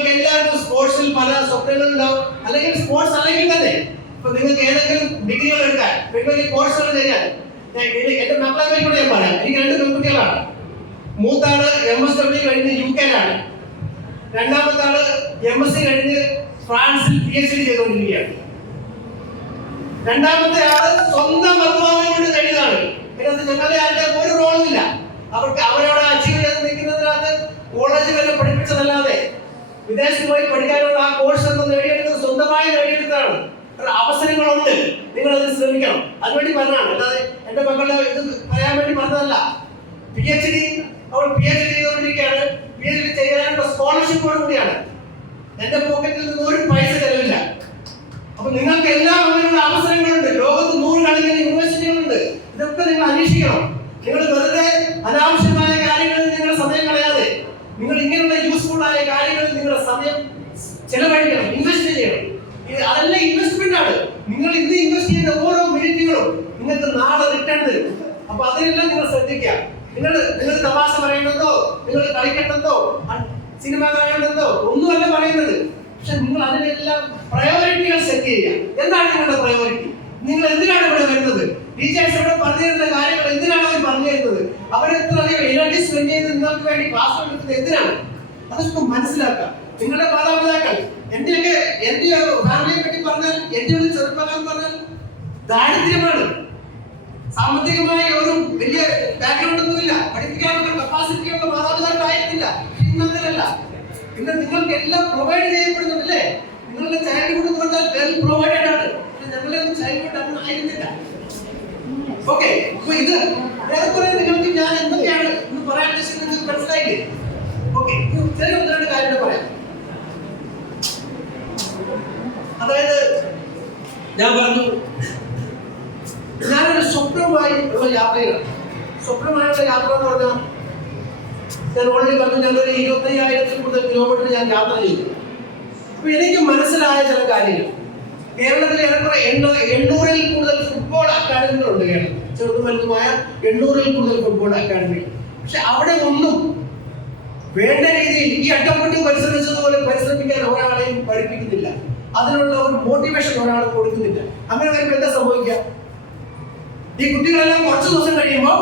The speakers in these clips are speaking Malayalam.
നിങ്ങൾക്ക് എല്ലാവർക്കും സ്പോർട്സിൽ പല സ്വപ്നങ്ങളുണ്ടാവും, അല്ലെങ്കിൽ സ്പോർട്സ് അല്ലെങ്കിൽ തന്നെ ഇപ്പൊ നിങ്ങൾക്ക് ഏതെങ്കിലും ഡിഗ്രികൾ എടുക്കാൻ വലിയ കോഴ്സുകൾ ചെയ്യാൻ എന്റെ മക്കളെ കൂടെ ഞാൻ പറയാം. എനിക്ക് 2 പെൺകുട്ടികളാണ്. മൂത്താള് MSW കഴിഞ്ഞ് UK-ലാണ്, രണ്ടാമത്തെ ആള് MSc കഴിഞ്ഞ് ഫ്രാൻസിൽ PhD ചെയ്തുകൊണ്ടിരിക്കുകയാണ്. രണ്ടാമത്തെ ആള് സ്വന്തം അധ്വാനം കൊണ്ട് നേടിയതാണ്. ഇതിനകത്ത് ഞങ്ങളുടെ ആരുടെ ഒരു റോളും ഇല്ല. അവരവിടെ അച്ചീവ് ചെയ്ത് നിൽക്കുന്നതിനകത്ത് കോളേജ് വരെ പഠിപ്പിച്ചതല്ലാതെ വിദേശത്ത് പോയി പഠിക്കാനുള്ള ആ കോഴ്സ് ഒന്നും നേടിയെടുത്തത് സ്വന്തമായി നേടിയെടുത്താണ്. അവസരങ്ങളുണ്ട്, നിങ്ങൾ അത് ശ്രമിക്കണം. അതിനുവേണ്ടി പറഞ്ഞാണ്, അല്ലാതെ എന്റെ മക്കളുടെ ഇത് പറയാൻ വേണ്ടി പറഞ്ഞതല്ല. PhD അവൾ PhD ചെയ്തുകൊണ്ടിരിക്കുകയാണ്. PhD ചെയ്യാനുള്ള സ്കോളർഷിപ്പോട് കൂടിയാണ്. എന്റെ പോക്കറ്റിൽ നിന്ന് ഒരു പൈസ ചെലവില്ല. അപ്പൊ നിങ്ങൾക്ക് എല്ലാം അങ്ങനെയുള്ള അവസരങ്ങളുണ്ട്. ലോകത്ത് 100 കണക്കിന് യൂണിവേഴ്സിറ്റികളുണ്ട്. ഇതൊക്കെ നിങ്ങൾ അന്വേഷിക്കണം. നിങ്ങൾ വെറുതെ അനാവശ്യമായ കാര്യങ്ങളിൽ നിങ്ങളുടെ സമയം കളയാതെ നിങ്ങൾ ഇങ്ങനെയുള്ള യൂസ്ഫുൾ ആയ കാര്യങ്ങളിൽ നിങ്ങളുടെ സമയം ചെലവഴിക്കണം, ഇൻവെസ്റ്റ് ചെയ്യണം. അതെല്ലാം ഇൻവെസ്റ്റ്മെന്റ് ആണ്. നിങ്ങൾ ഇന്ന് ഇൻവെസ്റ്റ് ചെയ്യുന്ന ഓരോ മിനിറ്റുകളും നിങ്ങൾക്ക് നാളെ റിട്ടേൺ തരും. അപ്പൊ അതിനെല്ലാം നിങ്ങൾ ശ്രദ്ധിക്കുക. നിങ്ങൾ തമാശ പറയേണ്ടതോ, നിങ്ങൾ കളിക്കേണ്ടതോ, സിനിമ കാണേണ്ടതോ ഒന്നുമല്ല പറയുന്നത്. പക്ഷെ നിങ്ങൾ അതിനെല്ലാം പ്രയോറിറ്റികൾ സെറ്റ് ചെയ്യുക. എന്താണ് നിങ്ങളുടെ പ്രയോറിറ്റി? നിങ്ങൾ എന്തിനാണ് ഇവിടെ വരുന്നത്? ടീച്ചേഴ്സ് ഇവിടെ പറഞ്ഞു തരുന്ന കാര്യങ്ങൾ എന്തിനാണ് അവർ പറഞ്ഞു തരുന്നത്? അവരെത്രയധികം എനർജി സ്പെൻഡ് ചെയ്ത് നിങ്ങൾക്ക് വേണ്ടി ക്ലാസ് എടുക്കുന്നത് എന്തിനാണ്? അതൊക്കെ മനസ്സിലാക്കുക. നിങ്ങളുടെ മാതാപിതാക്കൾ, എന്റെ ഫാമിലിയെ പറ്റി പറഞ്ഞാൽ, എന്റെ ഒരു ചെറുപ്പക്കാരൻ പറഞ്ഞാൽ ദാരിദ്ര്യമാണ്. സാമ്പത്തികമായ ഒരു വലിയ ബാക്ക്ഗ്രൗണ്ട് ഒന്നുമില്ല, പഠിപ്പിക്കാനുള്ള കപ്പാസിറ്റി ഉള്ള മാതാപിതാക്കളായിരുന്നില്ല. ഇന്നല്ല, ഇന്ന് നിങ്ങൾക്ക് എല്ലാം പ്രൊവൈഡ് ചെയ്യപ്പെടുന്നുണ്ടല്ലേ? നിങ്ങളുടെ ചൈൽഡ്ഹുഡ് എന്ന് പറഞ്ഞാൽ വെൽ പ്രൊവൈഡഡ് ആണ്. ഞങ്ങളുടെ ഒന്നും ചൈൽഡ്ഹുഡ് അന്ന് ആയിരുന്നില്ല. ഓക്കെ, അപ്പൊ ഇത് ഏറെക്കുറെ നിങ്ങൾക്ക് ഞാൻ എന്തൊക്കെയാണ് ഇന്ന് പറയാൻ ഉദ്ദേശിക്കുന്നത് മനസ്സിലായില്ലേ? ഓക്കെ, ചെറിയ 1-2 കാര്യങ്ങൾ പറയാം. അതായത് ഞാൻ പറഞ്ഞു, ഞാനൊരു സ്വപ്നമായി ഉള്ള യാത്രയാണ്. സ്വപ്നമായുള്ള യാത്ര എന്ന് പറഞ്ഞാൽ ഞാൻ ഓൾറെഡി പറഞ്ഞു, ഞാനൊരു 25,000-ൽ കൂടുതൽ കിലോമീറ്റർ ഞാൻ യാത്ര ചെയ്തു. അപ്പൊ എനിക്ക് മനസ്സിലായ ചില കാര്യങ്ങൾ. കേരളത്തിൽ ഏറെക്കുറെ 800-ൽ കൂടുതൽ ഫുട്ബോൾ അക്കാദമികളുണ്ട്. കേരളത്തിൽ ചെറുതും വലുതുമായ 800-ൽ കൂടുതൽ ഫുട്ബോൾ അക്കാദമികൾ. പക്ഷെ അവിടെ ഒന്നും വേണ്ട രീതിയിൽ ഈ അട്ടപ്പെട്ടി പരിശ്രമിച്ചതുപോലെ പരിശ്രമിക്കാൻ ഒരാളെയും പഠിപ്പിക്കുന്നില്ല. അതിനുള്ള ഒരു മോട്ടിവേഷൻ ഒരാൾ കൊടുക്കുന്നില്ല. അങ്ങനെ വരുമ്പോൾ എന്താ സംഭവിക്കുക? ഈ കുട്ടികളെല്ലാം കുറച്ച് ദിവസം കഴിയുമ്പോൾ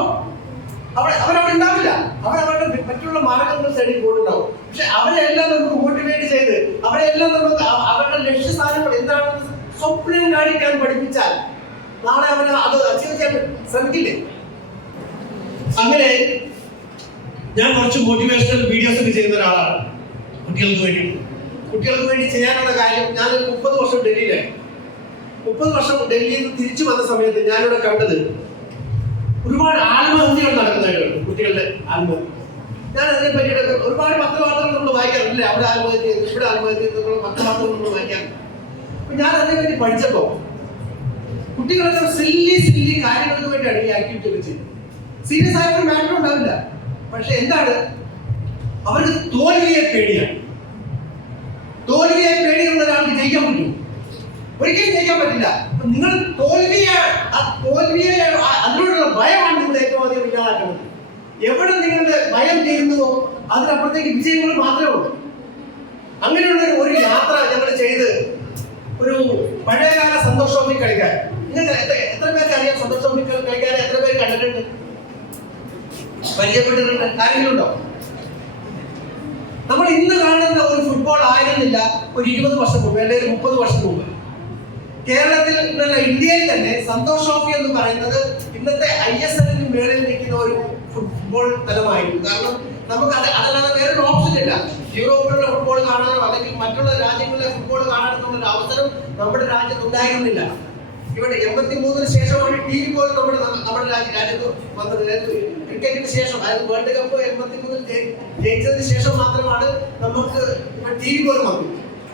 അവരവിടെ ഉണ്ടാവില്ല. അവരവരുടെ മറ്റുള്ള മാർഗങ്ങൾ തേടി പോയിട്ടുണ്ടാവും. പക്ഷെ അവരെല്ലാം നമുക്ക് മോട്ടിവേറ്റ് ചെയ്ത് അവരെല്ലാം നമുക്ക് അവരുടെ ലക്ഷ്യസ്ഥാനങ്ങൾ എന്താണെന്ന് സ്വപ്നം കാണിക്കാൻ പഠിപ്പിച്ചാൽ നാളെ അവർ അത് അച്ചീവ് ചെയ്യാൻ ശ്രമിക്കില്ലേ? അങ്ങനെ ഞാൻ കുറച്ച് മോട്ടിവേഷണൽ വീഡിയോസ് ഒക്കെ ചെയ്യുന്ന ഒരാളാണ്. കുട്ടികൾക്ക് വേണ്ടി ചെയ്യാനുള്ള കാര്യം, ഞാൻ 30 വർഷം ഡൽഹിയിലായി. 30 വർഷം ഡൽഹിയിൽ നിന്ന് തിരിച്ചു വന്ന സമയത്ത് ഞാനിവിടെ കണ്ടത് ഒരുപാട് ആത്മഹത്യകൾ നടക്കുന്നതായിട്ടുണ്ട്. കുട്ടികളുടെ ആത്മഹത്യ. ഞാൻ അതിനെ പറ്റിയിട്ട് ഒരുപാട് പത്രവാർത്തകൾ നമ്മൾ വായിക്കാറില്ലേ? അവിടെ ആത്മഹത്യ, ഇവിടെ ആത്മഹത്യ, പത്രവാർത്തകൾ നമ്മൾ വായിക്കാറുണ്ട്. അപ്പൊ ഞാൻ അതിനെപ്പറ്റി പഠിച്ചപ്പോ കുട്ടികളൊക്കെ സില്ലി കാര്യങ്ങൾക്ക് വേണ്ടിയാണ് ഈ ആക്ടിവിറ്റി ഒക്കെ ചെയ്യുന്നത്. സീരിയസ് ആയൊരു മാറ്റർ ഉണ്ടാവില്ല. പക്ഷെ എന്താണ്, അവർക്ക് തോൽവിയെ പേടിയാണ്. തോൽവിയെ പേടിയുള്ള ഒരാൾക്ക് ജയിക്കാൻ പറ്റും? ഒരിക്കലും ജയിക്കാൻ പറ്റില്ല. നിങ്ങൾ തോൽവിയെ അതിനോടുള്ള ഭയമാണ് നിങ്ങൾ ഏറ്റവും അധികം ഇല്ലാതാക്കുന്നത്. എവിടെ നിങ്ങളുടെ ഭയം ചെയ്യുന്നുവോ അതിനപ്പുറത്തേക്ക് വിജയങ്ങൾ മാത്രമേ ഉള്ളൂ. അങ്ങനെയുള്ള ഒരു യാത്ര ഞങ്ങൾ ചെയ്ത് ഒരു പഴയകാല സന്തോഷ് ട്രോഫി കളിക്കാൻ. നിങ്ങൾക്ക് എത്ര പേർക്ക് അറിയാം? സന്തോഷ് ട്രോഫി കളിക്കാൻ എത്ര പേര് കണ്ടിട്ടുണ്ട്, പരിചയപ്പെട്ടിട്ടുണ്ട്? കാര്യങ്ങളുണ്ടോ? നമ്മൾ ഇന്ന് കാണുന്ന ഒരു ഫുട്ബോൾ ആയിരുന്നില്ല ഒരു 20 വർഷം മുമ്പ്, അല്ലെങ്കിൽ 30 വർഷം മുമ്പ്. കേരളത്തിൽ ഇന്ത്യയിൽ തന്നെ സന്തോഷ് ട്രോഫി എന്ന് പറയുന്നത് ഇന്നത്തെ ISL-ന് മേളിൽ നിൽക്കുന്ന ഒരു ഫുട്ബോൾ തലമായിരുന്നു. കാരണം നമുക്ക് അതല്ലാതെ വേറൊരു ഓപ്ഷൻ ഇല്ല. യൂറോപ്പിലുള്ള ഫുട്ബോൾ കാണാനോ അല്ലെങ്കിൽ മറ്റുള്ള രാജ്യങ്ങളിലെ ഫുട്ബോൾ കാണാനോ ഒരു അവസരം നമ്മുടെ രാജ്യത്ത് ഉണ്ടായിരുന്നില്ല. ഇവിടെ 83-ന് ശേഷമാണ് TV പോലും നമ്മുടെ രാജ്യത്ത് വന്നത്. ക്രിക്കറ്റിന് ശേഷം, അതായത് വേൾഡ് കപ്പ് 83-ൽ ജയിച്ചതിന് ശേഷം മാത്രമാണ് നമുക്ക് TV പോലും വന്നത്.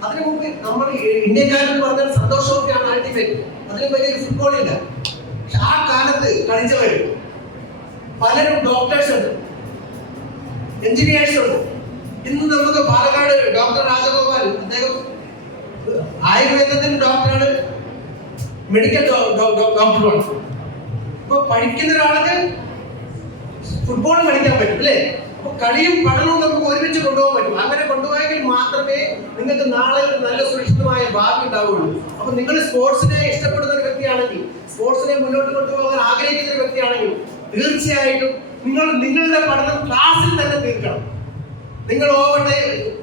അതിനു മുമ്പ് നമ്മൾ ഇന്ത്യക്കാരെന്ന് പറഞ്ഞാൽ സന്തോഷ് ട്രോഫിയാണ് അൾട്ടിമേറ്റ്. അതിന് വലിയൊരു ഫുട്ബോൾ ഇല്ല. പക്ഷെ ആ കാലത്ത് കളിച്ചവര് പലരും ഡോക്ടേഴ്സ് ഉണ്ട്, എഞ്ചിനീയേഴ്സ് ഉണ്ട്. ഇന്ന് നമുക്ക് പാലക്കാട് ഡോക്ടർ രാജഗോപാൽ, അദ്ദേഹം ആയുർവേദത്തിന്റെ ഡോക്ടറാണ്, മെഡിക്കൽ ഡോക്ടറുമാണ്. ഇപ്പൊ പഠിക്കുന്ന ഒരാൾക്ക് ഫുട്ബോൾ കളിക്കാൻ പറ്റും അല്ലേ? അപ്പൊ കളിയും പഠനവും നമുക്ക് ഒരുമിച്ച് കൊണ്ടുപോകാൻ പറ്റും. അങ്ങനെ കൊണ്ടുപോയെങ്കിൽ മാത്രമേ നിങ്ങൾക്ക് നാളെ ഒരു നല്ല സുരക്ഷിതമായ ഭാവി ഉണ്ടാവുകയുള്ളൂ. അപ്പൊ നിങ്ങൾ സ്പോർട്സിനെ ഇഷ്ടപ്പെടുന്ന ഒരു വ്യക്തിയാണെങ്കിൽ, സ്പോർട്സിനെ മുന്നോട്ട് കൊണ്ടുപോകാൻ ആഗ്രഹിക്കുന്ന ഒരു വ്യക്തിയാണെങ്കിൽ തീർച്ചയായിട്ടും നിങ്ങൾ നിങ്ങളുടെ പഠനം ക്ലാസ്സിൽ തന്നെ തീർക്കണം. നിങ്ങൾ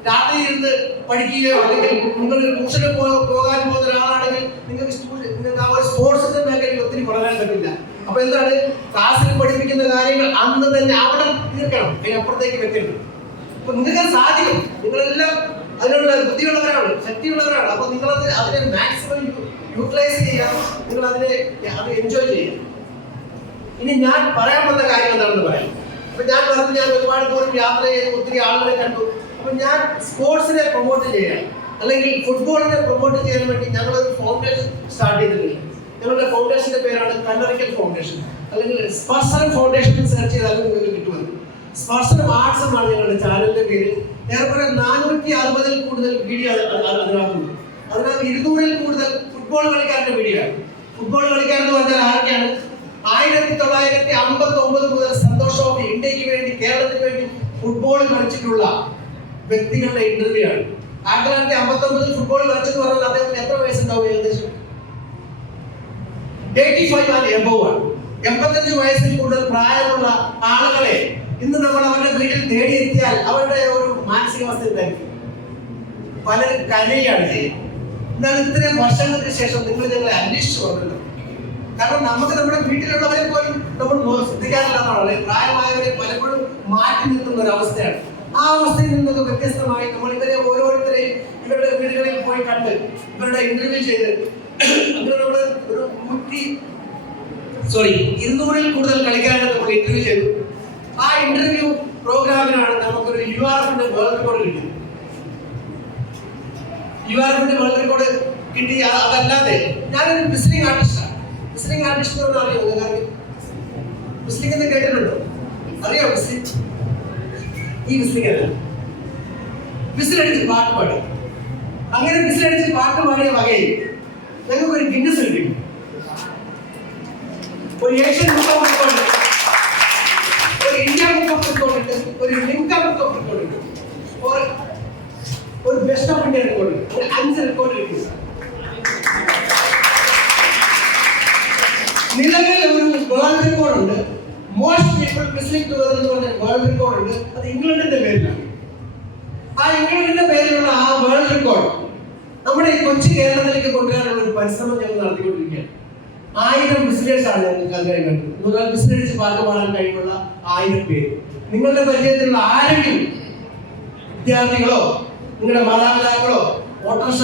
രാത്രി ഇരുന്ന് പഠിക്കുകയോ അല്ലെങ്കിൽ നിങ്ങൾ ട്യൂഷന് പോകാൻ പോകുന്ന ഒരാളാണെങ്കിൽ നിങ്ങൾക്ക് ആ ഒരു സ്പോർട്സിന്റെ മേഖലയിൽ ഒത്തിരി വളരാൻ പറ്റില്ല. അപ്പൊ എന്താണ്, ക്ലാസ്സിൽ പഠിപ്പിക്കുന്ന കാര്യങ്ങൾ അന്ന് തന്നെ അവിടെ തീർക്കണം, അതിനപ്പുറത്തേക്ക് വെക്കരുത്. അപ്പൊ നിങ്ങൾക്ക് സാധിക്കും, നിങ്ങളെല്ലാം അതിനുള്ള ബുദ്ധിയുള്ളവരാണ്, ശക്തിയുള്ളവരാണ്. അപ്പൊ നിങ്ങളത് അതിനെ മാക്സിമം യൂട്ടിലൈസ് ചെയ്യാം, നിങ്ങൾ അത് എൻജോയ് ചെയ്യാം. ഇനി ഞാൻ പറയാൻ വന്ന കാര്യം എന്താണെന്ന് പറയാം. അപ്പൊ ഞാൻ പറഞ്ഞു, ഞാൻ ഒരുപാട് ദൂരം യാത്ര ചെയ്ത് ഒത്തിരി ആളുകളെ കണ്ടു. അപ്പൊ ഞാൻ സ്പോർട്സിനെ പ്രൊമോട്ട് ചെയ്യാൻ അല്ലെങ്കിൽ ഫുട്ബോളിനെ പ്രൊമോട്ട് ചെയ്യാൻ വേണ്ടി ഞങ്ങളൊരു ഫൗണ്ടേഷൻ സ്റ്റാർട്ട് ചെയ്തിട്ടുണ്ട്. ഞങ്ങളുടെ ഫൗണ്ടേഷന്റെ പേരാണ് കല്ലറിക്കൽ ഫൗണ്ടേഷൻ, അല്ലെങ്കിൽ സ്പർശനം ഫൗണ്ടേഷൻ സെർച്ച് ചെയ്താലും നിങ്ങൾക്ക് കിട്ടുമല്ലോ. സ്പർശനം ആർട്സ് എന്നാണ് ഞങ്ങളുടെ ചാനലിന്റെ പേര്. ഏറെക്കുറെ 460-ൽ കൂടുതൽ വീഡിയോ അതിനകത്തുണ്ട്. അതിനകത്ത് 200-ൽ കൂടുതൽ ഫുട്ബോൾ കളിക്കാരുടെ വീഡിയോ ആണ്. ഫുട്ബോൾ കളിക്കാരെന്ന് പറഞ്ഞാൽ ആരൊക്കെയാണ്? 1959 മുതൽ സന്തോഷ് ട്രോഫി ഇന്ത്യക്ക് വേണ്ടി, കേരളത്തിന് വേണ്ടി ഫുട്ബോൾ കളിച്ചിട്ടുള്ള വ്യക്തികളുടെ ഇന്റർവ്യൂ ആണ്. 1959 ഫുട്ബോൾ കളിച്ചെന്ന് പറഞ്ഞാൽ അദ്ദേഹത്തിന് എത്ര വയസ്സുണ്ടാവും? ഏകദേശം 85 and above ആണ്. 85 വയസ്സിൽ കൂടുതൽ പ്രായമുള്ള ആളുകളെ ഇന്ന് നമ്മൾ അവരുടെ വീട്ടിൽ തേടിയെത്തിയാൽ അവരുടെ ഒരു മാനസികാവസ്ഥ എന്തായിരിക്കും? പലരും കരയാണ് ചെയ്യുന്നത്. എന്നാൽ ഇത്രയും വർഷങ്ങൾക്ക് ശേഷം നിങ്ങൾ ഞങ്ങളെ അന്വേഷിച്ചു വന്നല്ലോ. കാരണം നമുക്ക് നമ്മുടെ വീട്ടിലുള്ളവരെ പോലും നമ്മൾ ശ്രദ്ധിക്കാറില്ലെന്നാണ്. പ്രായമായവരെ പലപ്പോഴും മാറ്റി നിർത്തുന്ന ഒരു അവസ്ഥയാണ്. ആ അവസ്ഥയിൽ നിന്നൊക്കെ വ്യത്യസ്തമായി നമ്മൾ ഇവരെ ഓരോരുത്തരെയും ഇവരുടെ വീടുകളിൽ പോയി കണ്ട് ഇവരുടെ ഇന്റർവ്യൂ ചെയ്ത് അങ്ങനെ നമ്മൾ ഒരു 200-ൽ കൂടുതൽ കളിക്കാരെ നമ്മൾ ഇന്റർവ്യൂ ചെയ്തു. ആ ഇന്റർവ്യൂ പ്രോഗ്രാമിനാണ് നമുക്കൊരു URFന്റെ വേൾഡ് റെക്കോർഡ് കിട്ടിയത്. URFന്റെ വേൾഡ് റെക്കോർഡ് കിട്ടി. അതല്ലാതെ ഞാനൊരു വിസിലിംഗ് ആർട്ടിസ്റ്റാണ്. വിസിലിംഗ് ആർട്ടിസ്റ്റ് എന്ന് പറഞ്ഞാൽ അറിയോ? നിങ്ങൾക്ക് വിസിലിംഗ് എന്ന് കേട്ടിട്ടുണ്ടോ? അറിയോ വിസിലിംഗ്? ഈ വിസിലിംഗ് അല്ല, വിസിലടിച്ച് പാട്ട് പാടുക. അങ്ങനെ വിസിലടിച്ച് പാട്ട് പാടിയ വകയിൽ ഞങ്ങൾക്ക് ഒരു ഗിന്നസ് കിട്ടി, ഒരു ഏഷ്യൻ ബുക്ക് ഓഫ് റെക്കോർഡ്, ഒരു ഇന്ത്യ ബുക്ക് ഓഫ് റെക്കോർഡ്, ഒരു ലിംക ബുക്ക് ഓഫ് റെക്കോർഡ്, ഒരു ബെസ്റ്റ് ഓഫ് ഇന്ത്യ റെക്കോർഡ്, ഒരു 5 റെക്കോർഡ് കിട്ടി. നിലവിൽ ഒരു വേൾഡ് റെക്കോർഡ് ഉണ്ട്, മോസ്റ്റ് പീപ്പിൾ ലിസണിംഗ് ടുഗദർ എന്ന് പറഞ്ഞ വേൾഡ് റെക്കോർഡ് ഉണ്ട്. അത് ഇംഗ്ലണ്ടിന്റെ പേരിലാണ്. ആ ഇംഗ്ലണ്ടിന്റെ പേരിലുള്ള ആ വേൾഡ് റെക്കോർഡ് നമ്മുടെ ഈ കൊച്ചു കേരളത്തിലേക്ക് കൊണ്ടുവരാനുള്ള ഒരു പരിശ്രമം ഞങ്ങൾ നടത്തിക്കൊണ്ടിരിക്കുകയാണ്. 1000 വിസിലേഴ്സ് ആണ് ഞങ്ങൾക്ക് അതിനായി വേണ്ടത്. വിസിലടിച്ച് പാട്ട് പാടാൻ കഴിവുള്ള 1000 പേര്. നിങ്ങളുടെ പരിചയത്തിലുള്ള ആരെങ്കിലും, വിദ്യാർത്ഥികളോ നിങ്ങളുടെ മാതാപിതാക്കളോ ഓട്ടോറിക്ഷ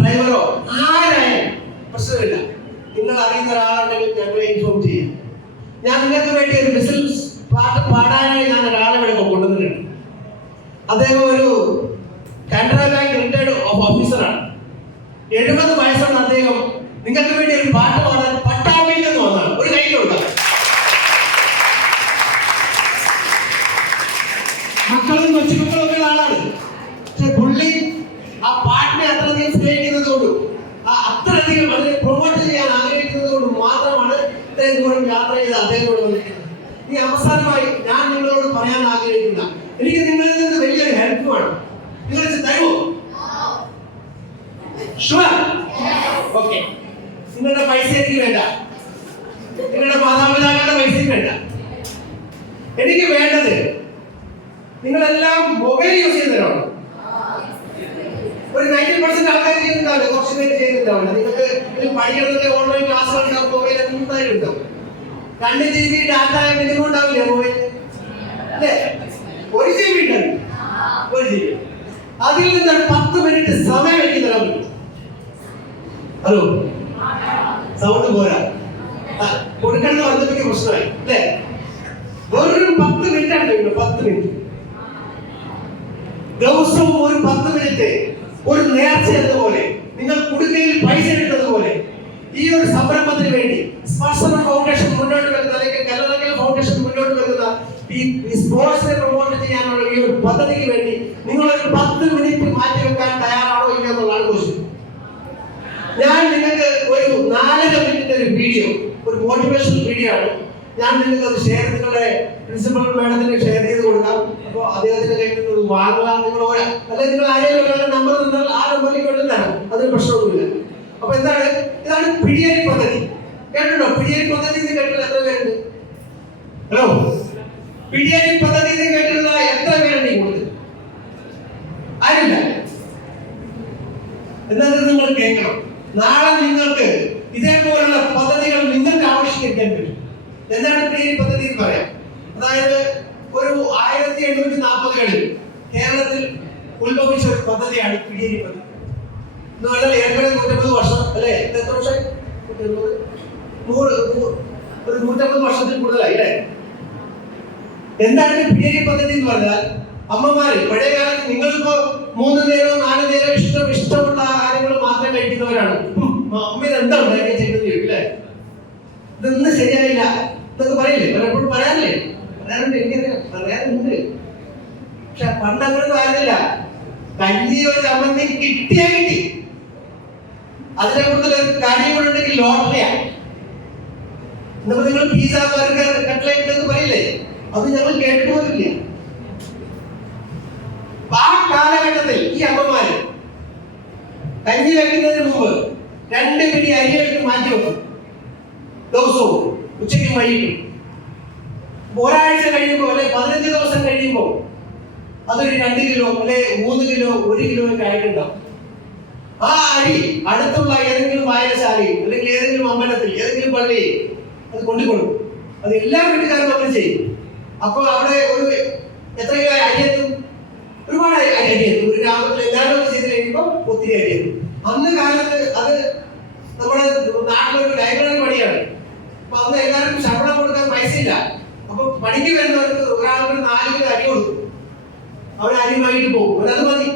ഡ്രൈവറോ ആരായാലും പ്രശ്നമില്ല, നിങ്ങൾ അറിയുന്ന ഒരാളുണ്ടെങ്കിൽ ഞങ്ങളെ ഇൻഫോം ചെയ്യും. ഞാൻ നിങ്ങൾക്ക് വേണ്ടി ഒരു വിസിൽ പാട്ട് പാടാനായി ഞാൻ ഒരാളെ ഇവിടെ കൊണ്ടുവന്നിട്ടുണ്ട്. അദ്ദേഹം ഒരു കാനറ ബാങ്ക് റിട്ടയർഡ് ഓഫീസറാണ്. 70 വയസ്സുള്ള അദ്ദേഹം നിങ്ങൾക്ക് വേണ്ടി ഒരു പാട്ട് പാടാൻ പട്ടാമ്പിയിൽ നിന്ന് വന്നാണ്. ഒരു കയ്യിലുണ്ട്. മക്കളും കൊച്ചുമക്കളും ഒക്കെ ആളാണ്. പക്ഷെ പുള്ളി ആ പാട്ടിനെ അത്രയധികം സ്നേഹിക്കുന്നതുകൊണ്ടും അത്രയധികം അതിനെ പ്രൊമോട്ട് ചെയ്യാൻ ആഗ്രഹിക്കുന്നത് കൊണ്ട് മാത്രമാണ് ഇത്രയും ദൂരം യാത്ര ചെയ്ത് അദ്ദേഹം ഇവിടെ വന്നിരിക്കുന്നത്. ഈ അവസാനമായി ഞാൻ നിങ്ങളോട് പറയാൻ ആഗ്രഹിക്കുന്ന, എനിക്ക് നിങ്ങളിൽ നിന്ന് വലിയൊരു ഹെൽപ്പ് വേണം. നിങ്ങൾ തരുമോ? ഷുവർ? ഓക്കെ. നിങ്ങളുടെ പൈസ എനിക്ക് വേണ്ട, നിങ്ങളുടെ മാതാപിതാക്കളുടെ പൈസയും വേണ്ട. എനിക്ക് വേണ്ടത് നിങ്ങളെല്ലാം മൊബൈൽ യൂസ് ചെയ്യുന്നവരാണ്. ഒരു 90% ആൾക്കാർ ചെയ്യുന്നുണ്ടാവില്ല, കുറച്ച് പേര് ചെയ്യുന്നുണ്ടാവില്ല. നിങ്ങൾക്ക് പഠിക്കണമെങ്കിൽ ഓൺലൈൻ ക്ലാസ്സുകൾ ഉണ്ടാവും, മൊബൈൽ എന്തായാലും ഉണ്ടാവും. 2 GB ഡാറ്റ മിനിമം ഉണ്ടാവില്ല മൊബൈൽ അല്ലേ? 1 GB ഉണ്ടാവും, 1 GB. അതിൽ നിന്ന് 10 മിനിറ്റ് സമയം എനിക്ക് തരാൻ പറ്റും. ഹലോ, സൗണ്ട് പോരാ, കൊടുക്കണമെന്ന് പറഞ്ഞപ്പോഴേക്ക് പ്രശ്നമായി അല്ലേ? വെറും 10 മിനിറ്റാണ് ചോദിക്കുന്നത്. 10 മിനിറ്റ് ദിവസവും ഒരു 10 മിനിറ്റ് ഒരു നേർച്ച എന്നതുപോലെ, നിങ്ങൾ കുടുക്കയിൽ പൈസ ഇട്ടതുപോലെ ഈ ഒരു സംരംഭത്തിന് വേണ്ടി സ്പർശനം ഫൗണ്ടേഷൻ മുന്നോട്ട് വെക്കുന്ന, അല്ലെങ്കിൽ കല്ലറിക്കൽ ഫൗണ്ടേഷൻ മുന്നോട്ട് വെക്കുന്ന ഈ സ്പോർട്സിനെ പ്രൊമോട്ട് ചെയ്യാനുള്ള ഈ ഒരു പദ്ധതിക്ക് വേണ്ടി നിങ്ങൾ ഒരു 10 മിനിറ്റ് മാറ്റി വെക്കാൻ തയ്യാറാണോ ഇല്ല എന്നുള്ളതാണ് ക്വസ്റ്റ്യൻ. ഞാൻ നിങ്ങൾക്ക് ഒരു 4.5 മിനിറ്റ് ഒരു വീഡിയോ, ഒരു മോട്ടിവേഷണൽ വീഡിയോ ആണ്. ഞാൻ നിങ്ങൾക്ക് അത് നിങ്ങളുടെ പ്രിൻസിപ്പൽ മാഡത്തിന് ഷെയർ ചെയ്ത് കൊടുക്കാം. അപ്പോൾ അദ്ദേഹത്തിന്റെ കയ്യിൽ നിന്ന് വാങ്ങുക, നിങ്ങൾ അല്ലെങ്കിൽ നിങ്ങൾ ആരെങ്കിലും ഒരാളുടെ നമ്പർ തന്നാൽ ആ നമ്പറിലേക്ക് വേണ്ടി തരാം, അതിന് പ്രശ്നമൊന്നുമില്ല. അപ്പൊ എന്താണ്, ഇതാണ് പിടിയേരി പദ്ധതി. കേട്ടോ? പിടിയേരി പദ്ധതി കേട്ടിട്ടുള്ള എത്ര പേരുണ്ട്? ഹലോ, പിടിയേരി പദ്ധതി കേട്ടിട്ടുള്ള എത്ര പേരുണ്ട്? കൂടുതൽ ആരില്ല. എന്നത് നിങ്ങൾ കേൾക്കണം. നാളെ നിങ്ങൾക്ക് ഇതേപോലുള്ള പദ്ധതികൾ നിങ്ങൾക്ക് ആവിഷ്കരിക്കാൻ പറ്റും. എന്താണ് പിടിയേരി പദ്ധതി എന്ന് പറയാം? അതായത് ഒരു 1840-കളിൽ കേരളത്തിൽ ഉത്ഭവിച്ച ഒരു പദ്ധതിയാണ് പിടിയേരി പദ്ധതി എന്ന് പറഞ്ഞാൽ. ഏർപ്പെടുന്ന 150 വർഷം അല്ലെ? എത്ര വർഷം? 150 വർഷത്തിൽ കൂടുതലായി അല്ലേ? എന്താണ് പിടിയേരി പദ്ധതി എന്ന് പറഞ്ഞാൽ, അമ്മമാര് പഴയ കാലത്ത് നിങ്ങളിപ്പോ 3 നേരവും 4 നേരവും ഇഷ്ടമുള്ള കാര്യങ്ങൾ മാത്രം കഴിക്കുന്നവരാണ്. അമ്മ ഇതെന്താ ഉണ്ടാക്കിയ ചെയ്യുന്നത് ചോദിക്കില്ലേ? ഇതൊന്നും ശരിയായില്ല എന്നൊക്കെ പറയില്ലേ? പലപ്പോഴും പറയാറില്ലേ? പറയാറുണ്ട്, എനിക്കറിയാം, പറയാറുണ്ട്. പക്ഷെ പണ്ട് അങ്ങനെ കാര്യമില്ല. കഞ്ഞി ഒരു ചമ്മന്തി കിട്ടിയാ കിട്ടി. അതിനെ കൂടുതൽ കാര്യങ്ങളുണ്ടെങ്കിൽ ലോട്ടറിയാണ്. ഇന്നിപ്പോ നിങ്ങൾ പിസ്സ, ബർഗർ, കട്ട്ലറ്റ് എന്ന് പറയില്ലേ? അത് ഞങ്ങൾ കേട്ടിട്ട് പോലില്ല. ആ കാലഘട്ടത്തിൽ ഈ അമ്മമാര് കഞ്ഞി വെക്കുന്നതിന് മുമ്പ് 2 പിടി അരി എടുത്ത് മാറ്റി വെക്കും ദിവസവും, ഉച്ചയ്ക്കും വൈകിട്ടും. ഒരാഴ്ച കഴിയുമ്പോൾ അല്ലെ 15 ദിവസം കഴിയുമ്പോൾ അതൊരു 2 കിലോ അല്ലെ 3 കിലോ 1 കിലോ ഒക്കെ ആയിട്ടുണ്ടാവും. ആ അരി അടുത്തുള്ള ഏതെങ്കിലും വായനശാലയിൽ അല്ലെങ്കിൽ ഏതെങ്കിലും അമ്പലത്തിൽ ഏതെങ്കിലും പള്ളിയിൽ അത് കൊണ്ടുകൊടുക്കും. അത് എല്ലാ വീട്ടുകാരും നമ്മൾ ചെയ്യും. അപ്പോൾ അവിടെ ഒരു എത്ര കിലോ അരിയെത്തും? ഒരുപാട് അരിയെത്തും. ഒരു ഗ്രാമത്തിൽ എല്ലാവരും ചെയ്ത് കഴിയുമ്പോൾ ഒത്തിരി അരിയെത്തും. അന്ന് കാലത്ത് അത് നമ്മുടെ നാട്ടിലൊരു ലൈബ്രറി പണിയാണ്. അപ്പൊ അന്ന് എല്ലാവർക്കും ശമ്പളം കൊടുക്കാൻ പൈസ ഇല്ല. അപ്പൊ പണിക്ക് വരുന്നവർക്ക് ഒരാൾക്ക് 4 കിലോ അരി കൊടുക്കും. അവർ അരി വാങ്ങിട്ട് പോകും. അവരത് മതി.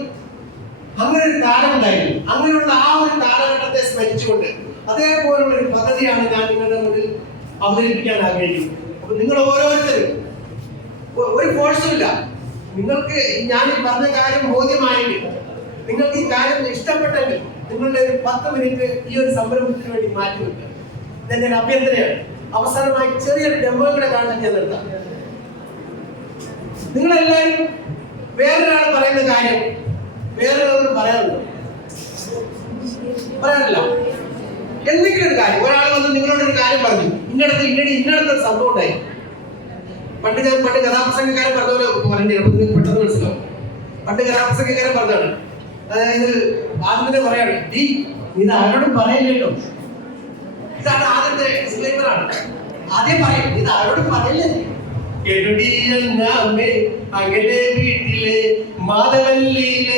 അങ്ങനെ ഒരു കാലം ഉണ്ടായിരുന്നു. അങ്ങനെയുള്ള ആ ഒരു കാലഘട്ടത്തെ സ്മരിച്ചുകൊണ്ട് അതേപോലുള്ള ഒരു പദ്ധതിയാണ് ഞാൻ നിങ്ങളുടെ മുന്നിൽ അവതരിപ്പിക്കാൻ ആഗ്രഹിക്കുന്നത്. അപ്പൊ നിങ്ങൾ ഓരോരുത്തരും ഒരു ഫോഴ്സും ഇല്ല. നിങ്ങൾക്ക് ഞാൻ ഈ പറഞ്ഞ കാര്യം ബോധ്യമായെങ്കിൽ, നിങ്ങൾക്ക് ഈ കാര്യം ഇഷ്ടപ്പെട്ടെങ്കിൽ നിങ്ങളുടെ ഒരു 10 മിനിറ്റ് ഈ ഒരു സംരംഭത്തിന് വേണ്ടി മാറ്റി വെക്കുക. ഇതെന്റെ ഒരു അഭ്യർത്ഥനയാണ്. അവസാനമായി ചെറിയൊരു ഡെമോ കൂടെ കാണാൻ ഞാൻ നിർത്താം. നിങ്ങളെല്ലാവരും വേറൊരാൾ പറയുന്ന കാര്യം വേറൊരാളോട് പറയാറുണ്ടോ? പറയാറില്ല. എന്തെങ്കിലും ഒരു കാര്യം ഒരാൾ വന്ന് നിങ്ങളോട് ഒരു കാര്യം പറഞ്ഞു, ഇന്നടത്ത് സംഭവം ഉണ്ടായി. പണ്ട് കഥാപ്രസംഗക്കാരൻ പറഞ്ഞ പോലെ പറയേണ്ടി പെട്ടെന്ന് മനസ്സിലാവും. പണ്ട് കഥാപ്രസംഗക്കാരൻ പറഞ്ഞാണ്, അതായത് ആദ്യം പറയാണ്, ഇത് ആരോടും പറയില്ലല്ലോ. ഇതാണ് ആദ്യത്തെ ഡിസ്ക്ലെയിമറാണ്. ആദ്യം പറയും, ഇത് ആരോടും പറയില്ലേ. അകലെ വീട്ടിലെ മാധവല്ലിയിലെ